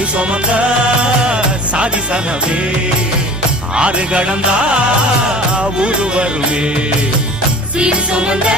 சிறு சுமந்த சாதி சனமே ஆறு கடந்தா ஊரு வருமே சீர் சுமந்த